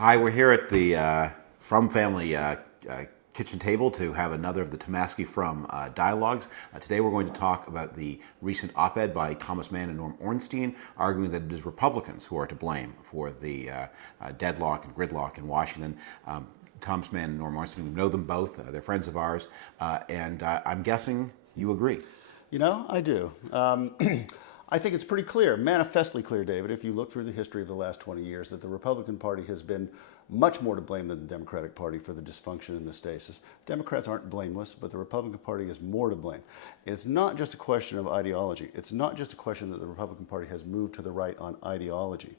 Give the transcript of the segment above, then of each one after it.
Hi, we're here at the Frum family kitchen table to have another of the Tomasky Frum dialogues. Today we're going to talk about the recent op-ed by Thomas Mann and Norm Ornstein, arguing that it is Republicans who are to blame for the deadlock and gridlock in Washington. Thomas Mann and Norm Ornstein, we know them both, they're friends of ours, and I'm guessing you agree. You know, I do. I think it's pretty clear, manifestly clear, David, if you look through the history of the last 20 years, that the Republican Party has been much more to blame than the Democratic Party for the dysfunction in the stasis. Democrats aren't blameless, but the Republican Party is more to blame. It's not just a question of ideology. It's not just a question that the Republican Party has moved to the right on ideology.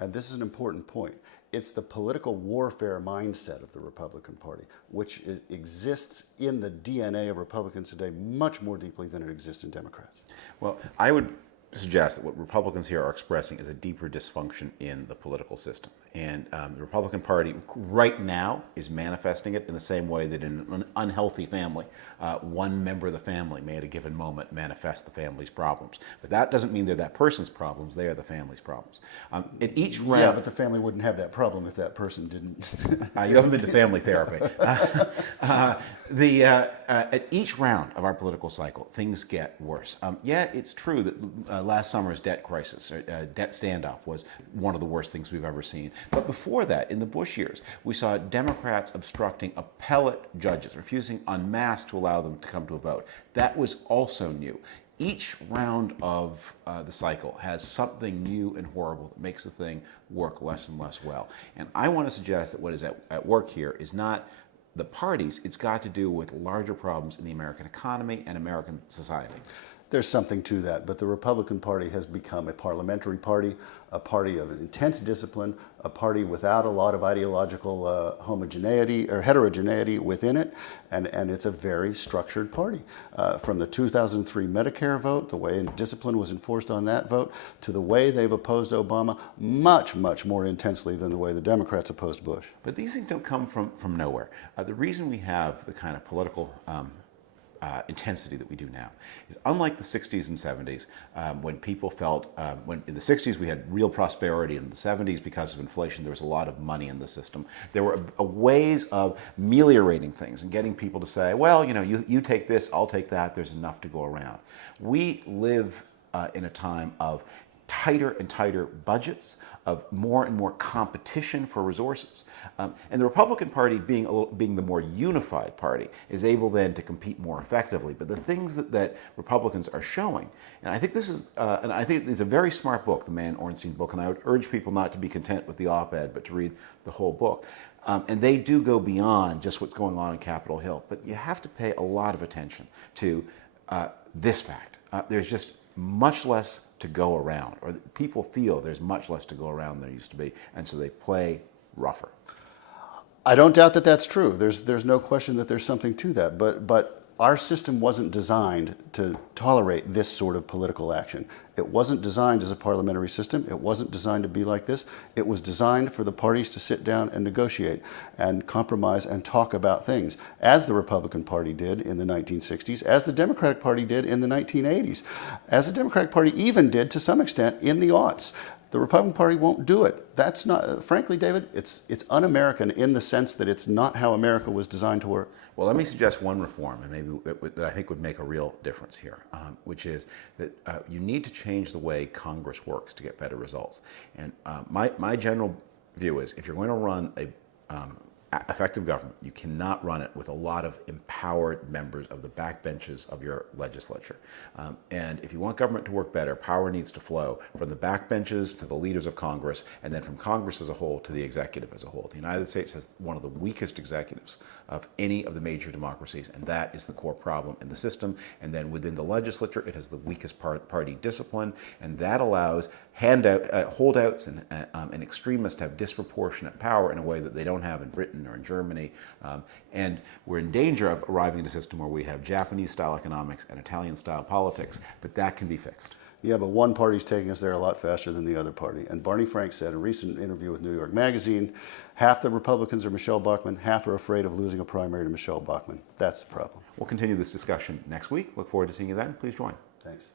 And this is an important point. It's the political warfare mindset of the Republican Party, which exists in the DNA of Republicans today much more deeply than it exists in Democrats. Well, I would suggest that what Republicans here are expressing is a deeper dysfunction in the political system. And the Republican Party right now is manifesting it in the same way that in an unhealthy family, one member of the family may at a given moment manifest the family's problems. But that doesn't mean they're that person's problems, they are the family's problems. At each round, yeah, but the family wouldn't have that problem if that person didn't. You haven't been to family therapy. At each round of our political cycle, things get worse. Yeah, it's true that last summer's debt crisis, debt standoff, was one of the worst things we've ever seen. But before that, in the Bush years, we saw Democrats obstructing appellate judges, refusing en masse to allow them to come to a vote. That was also new. Each round of the cycle has something new and horrible that makes the thing work less and less well. And I want to suggest that what is at work here is not the parties, it's got to do with larger problems in the American economy and American society. There's something to that, but the Republican Party has become a parliamentary party, a party of intense discipline, a party without a lot of ideological homogeneity or heterogeneity within it, and it's a very structured party. From the 2003 Medicare vote, the way discipline was enforced on that vote, to the way they've opposed Obama, much, much more intensely than the way the Democrats opposed Bush. But these things don't come from nowhere. The reason we have the kind of political intensity that we do now is unlike the 60s and 70s when people felt, when in the 60s we had real prosperity, and in the 70s because of inflation there was a lot of money in the system. There were ways of ameliorating things and getting people to say, well, you know, you take this, I'll take that, there's enough to go around. We live in a time of tighter and tighter budgets, of more and more competition for resources. And the Republican Party, being the more unified party, is able then to compete more effectively. But the things that Republicans are showing, and I think this is, and I think it's a very smart book, the Mann-Ornstein book, and I would urge people not to be content with the op-ed, but to read the whole book. And they do go beyond just what's going on Capitol Hill. But you have to pay a lot of attention to this fact. There's just much less to go around, or people feel there's much less to go around than there used to be, and so they play rougher. I don't doubt that that's true. There's no question that there's something to that, but our system wasn't designed to tolerate this sort of political action. It wasn't designed as a parliamentary system. It wasn't designed to be like this. It was designed for the parties to sit down and negotiate and compromise and talk about things, as the Republican Party did in the 1960s, as the Democratic Party did in the 1980s, as the Democratic Party even did to some extent in the aughts. The Republican Party won't do it. That's not, frankly, David, it's un-American in the sense that it's not how America was designed to work. Well, let me suggest one reform, and maybe that I think would make a real difference here, which is that you need to change the way Congress works to get better results. And my general view is if you're going to run a effective government, you cannot run it with a lot of empowered members of the backbenches of your legislature. And if you want government to work better, power needs to flow from the backbenches to the leaders of Congress, and then from Congress as a whole to the executive as a whole. The United States has one of the weakest executives of any of the major democracies, and that is the core problem in the system. And then within the legislature, it has the weakest party discipline, and that allows holdouts and extremists to have disproportionate power in a way that they don't have in Britain or in Germany. And we're in danger of arriving at a system where we have Japanese-style economics and Italian-style politics, but that can be fixed. Yeah, but one party's taking us there a lot faster than the other party. And Barney Frank said in a recent interview with New York Magazine, half the Republicans are Michelle Bachmann, half are afraid of losing a primary to Michelle Bachmann. That's the problem. We'll continue this discussion next week. Look forward to seeing you then. Please join. Thanks.